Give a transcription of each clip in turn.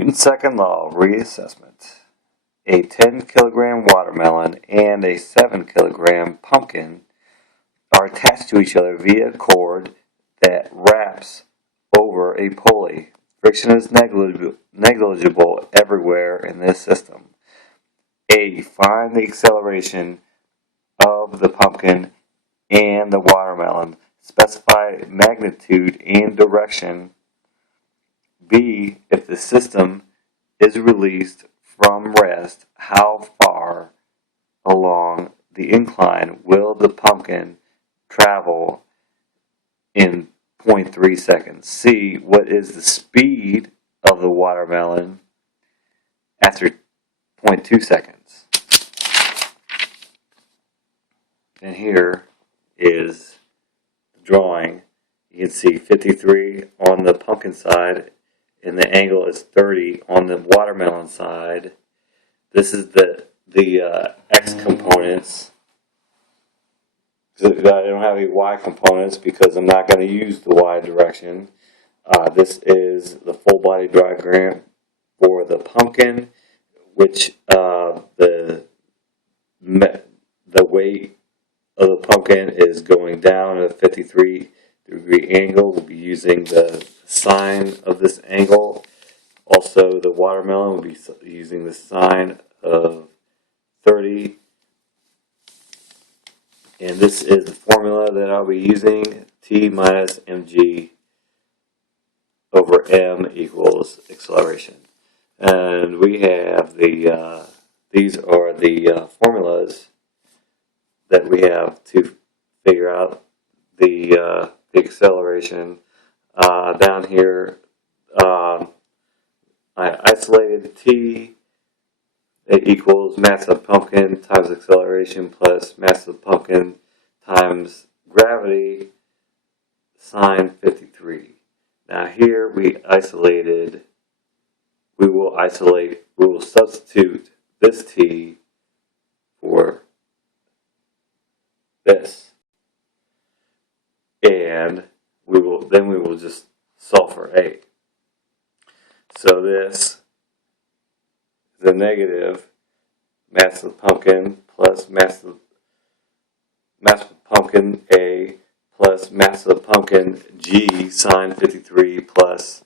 Newton's second law of reassessment. A 10 kilogram watermelon and a 7 kilogram pumpkin are attached to each other via a cord that wraps over a pulley. Friction is negligible everywhere in this system. A. Find the acceleration of the pumpkin and the watermelon. Specify magnitude and direction. B. If the system is released from rest, how far along the incline will the pumpkin travel in 0.3 seconds? C. What is the speed of the watermelon after 0.2 seconds? And here is the drawing. You can see 53 on the pumpkin side, and the angle is 30 on the watermelon side. This is the X components. I don't have any Y components because I'm not going to use the Y direction. This is the full body diagram for the pumpkin, which the weight of the pumpkin is going down at a 53-degree angle. We'll be using the sine of this angle. Also, the watermelon will be using the sine of 30. And this is the formula that I'll be using. T minus mg over m equals acceleration. And we have these are the formulas that we have to figure out the acceleration. Down here, I isolated T. It equals mass of pumpkin times acceleration plus mass of pumpkin times gravity sine 53. Now here we will substitute this T for this. And we will just solve for A. So this is a negative mass of pumpkin plus mass of pumpkin A plus mass of pumpkin G sine 53 plus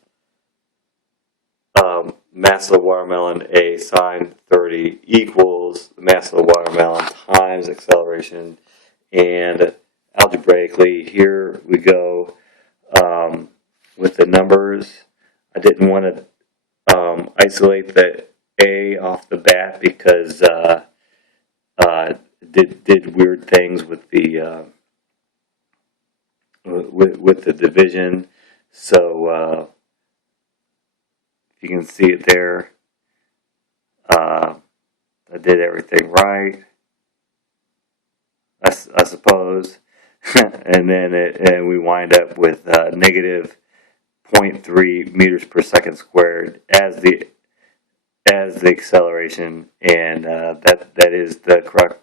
mass of watermelon A sine 30 equals the mass of the watermelon times acceleration. And algebraically, here we go with the numbers. I didn't want to isolate the A off the bat because did weird things with the with the division. So you can see it there. I did everything right, I suppose. And then we wind up with negative 0.3 meters per second squared as the acceleration, and that is the correct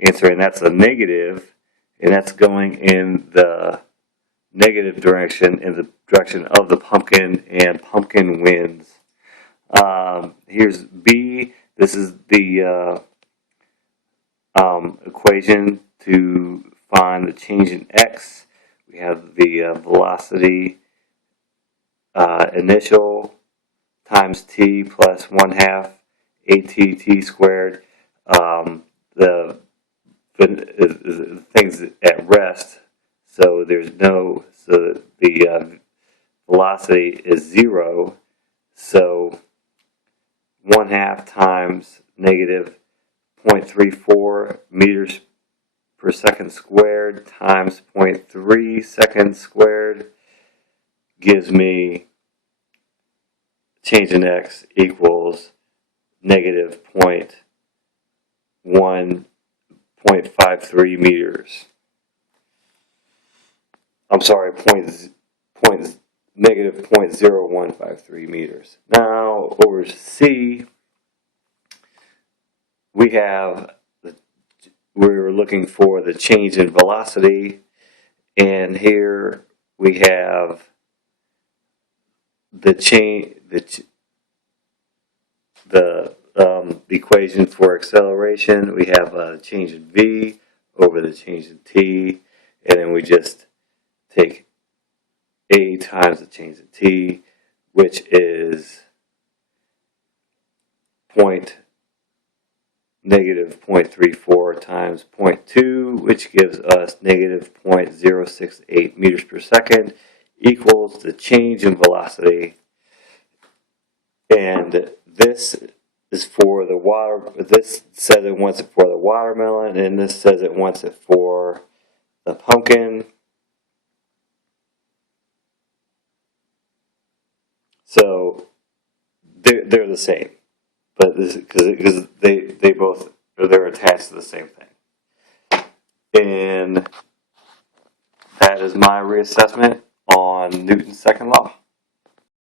answer. And that's a negative, and that's going in the negative direction, in the direction of the pumpkin, and pumpkin wins. Here's B. This is the equation to find the change in X. We have the velocity initial times t plus 1/2 att squared. The things at rest, so the velocity is 0. So 1/2 times negative 0.34 meters per second squared times 0.3 seconds squared gives me change in X equals negative 0.53 meters. I'm sorry, negative 0.0153 meters. Now over C, we're looking for the change in velocity, and here we have the change the equation for acceleration, we have a change in v over the change in t, and then we just take a times the change in t, which is negative 0.34 times 0.2, which gives us negative 0.068 meters per second, equals the change in velocity. And this is for the water. This says it wants it for the watermelon, and this says it wants it for the pumpkin. So they're the same, but because they're attached to the same thing. And that is my reassessment on Newton's second law.